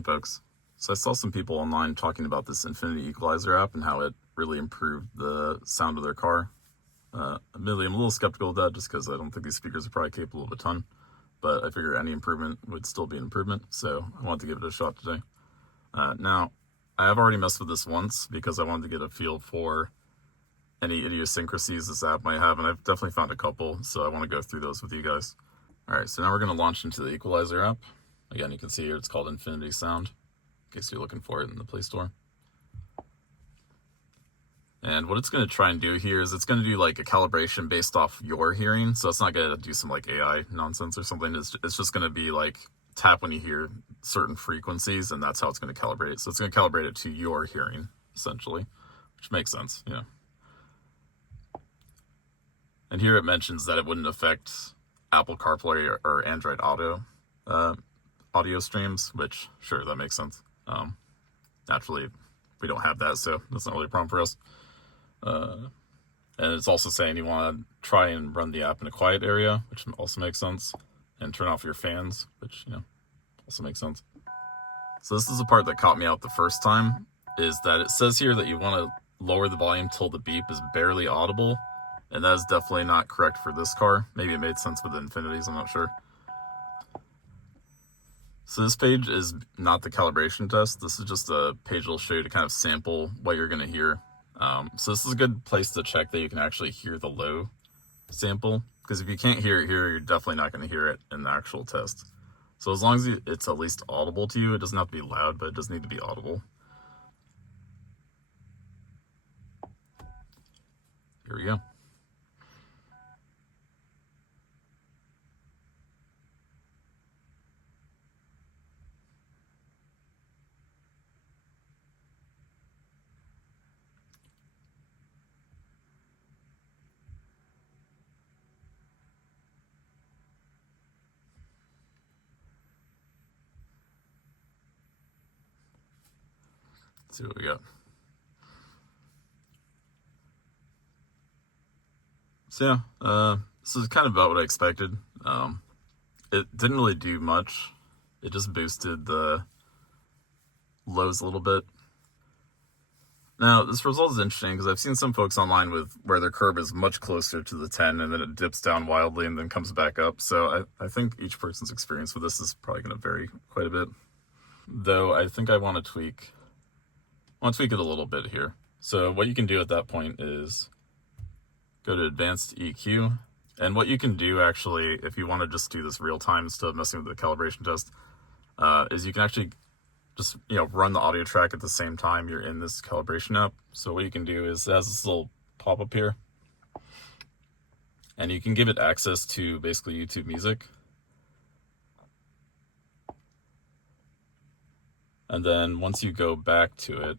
Hi folks. So I saw some people online talking about this Infinity Equalizer app and how it really improved the sound of their car. Admittedly, I'm a little skeptical of that just because I don't think these speakers are probably capable of a ton, but I figure any improvement would still be an improvement, so I wanted to give it a shot today. Now, I have already messed with this once because I wanted to get a feel for any idiosyncrasies this app might have, and I've definitely found a couple, so I want to go through those with you guys. Alright, so now we're going to launch into the Equalizer app. Again, you can see here it's called Infinity Sound, in case you're looking for it in the Play Store. And what it's going to try and do here is it's going to do like a calibration based off your hearing. So it's not going to do some like AI nonsense or something. It's just going to be like tap when you hear certain frequencies, and that's how it's going to calibrate it. So it's going to calibrate it to your hearing, essentially, which makes sense, you know. And here it mentions that it wouldn't affect Apple CarPlay or Android Auto audio streams, which, sure, that makes sense. Naturally, we don't have that, so that's not really a problem for us. And it's also saying you want to try and run the app in a quiet area, which also makes sense, and turn off your fans, which, you know, also makes sense. So this is the part that caught me out the first time, is that it says here that you want to lower the volume till the beep is barely audible, and that is definitely not correct for this car. Maybe it made sense with the Infinities, I'm not sure. So this page is not the calibration test. This is just a page that'll show you to kind of sample what you're going to hear. So this is a good place to check that you can actually hear the low sample, because if you can't hear it here, you're definitely not going to hear it in the actual test. So as long as it's at least audible to you, it doesn't have to be loud, but it does need to be audible. Here we go. Let's see what we got. So yeah, this is kind of about what I expected. It didn't really do much. It just boosted the lows a little bit. Now, this result is interesting because I've seen some folks online with where their curve is much closer to the 10 and then it dips down wildly and then comes back up. So I think each person's experience with this is probably going to vary quite a bit. Though I think I want to tweak it a little bit here. So what you can do at that point is go to Advanced EQ. And what you can do actually, if you want to just do this real time instead of messing with the calibration test, is you can actually just, you know, run the audio track at the same time you're in this calibration app. So what you can do is it has this little pop-up here, and you can give it access to basically YouTube Music. And then once you go back to it,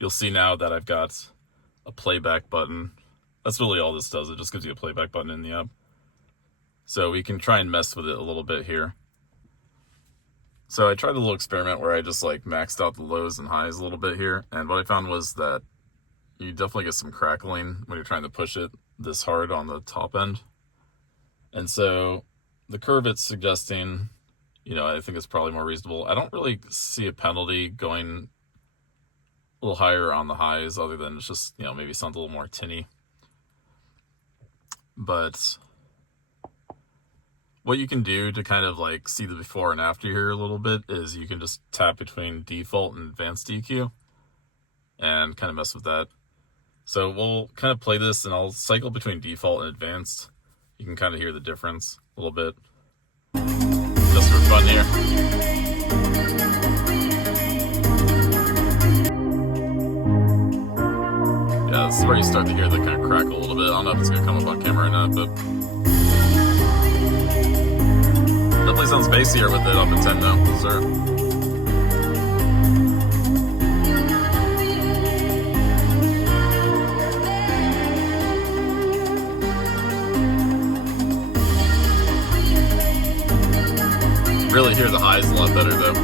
you'll see now that I've got a playback button. That's really all this does. It just gives you a playback button in the app. So we can try and mess with it a little bit here. So I tried a little experiment where I just like maxed out the lows and highs a little bit here. And what I found was that you definitely get some crackling when you're trying to push it this hard on the top end. And so the curve it's suggesting, you know, I think it's probably more reasonable. I don't really see a penalty going a little higher on the highs, other than it's just, you know, maybe sounds a little more tinny. But what you can do to kind of like see the before and after here a little bit is you can just tap between default and advanced EQ and kind of mess with that. So we'll kind of play this and I'll cycle between default and advanced. You can kind of hear the difference a little bit. Just for fun here. Yeah, this is where you start to hear the kind of crackle a little bit. I don't know if it's going to come up on camera or not, but definitely sounds bassier with it up at 10 now, for sure. Really hear the highs a lot better though.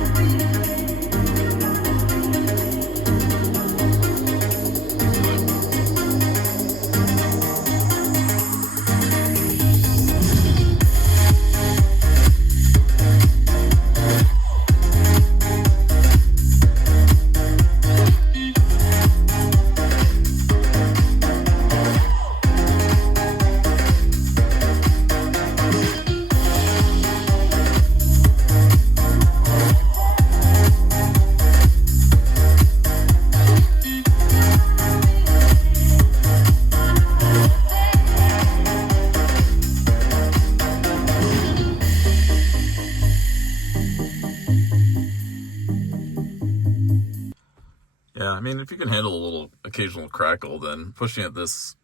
I mean, if you can handle a little occasional crackle, then pushing it this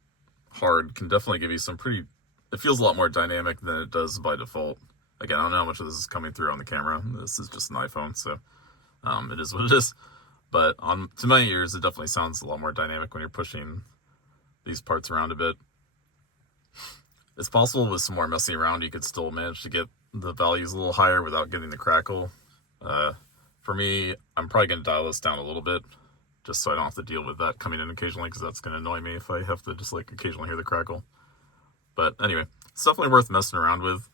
hard can definitely give you some pretty... It feels a lot more dynamic than it does by default. Again, I don't know how much of this is coming through on the camera. This is just an iPhone, so it is what it is. But to my ears, it definitely sounds a lot more dynamic when you're pushing these parts around a bit. It's possible with some more messing around, you could still manage to get the values a little higher without getting the crackle. For me, I'm probably going to dial this down a little bit, just so I don't have to deal with that coming in occasionally, because that's going to annoy me if I have to just like occasionally hear the crackle. But anyway, it's definitely worth messing around with.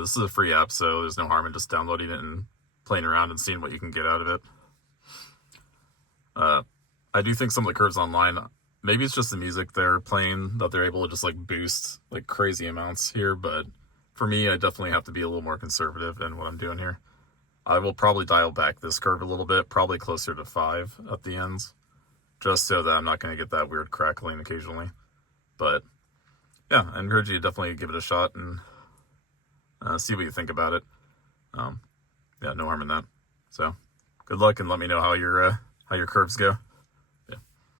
This is a free app, so there's no harm in just downloading it and playing around and seeing what you can get out of it. I do think some of the curves online, maybe it's just the music they're playing that they're able to just like boost like crazy amounts here, but for me, I definitely have to be a little more conservative in what I'm doing here. I will probably dial back this curve a little bit, probably closer to 5 at the ends, just so that I'm not going to get that weird crackling occasionally. But yeah, I encourage you to definitely give it a shot and see what you think about it. Yeah, no harm in that. So good luck, and let me know how your curves go.